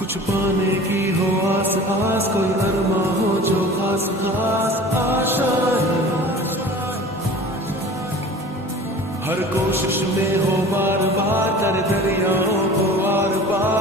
कुछ पाने की हो आस आस, कोई अरमा हो जो खास खास आशाएं, हर कोशिश में हो बार बार कर दरियाओं को आर पार।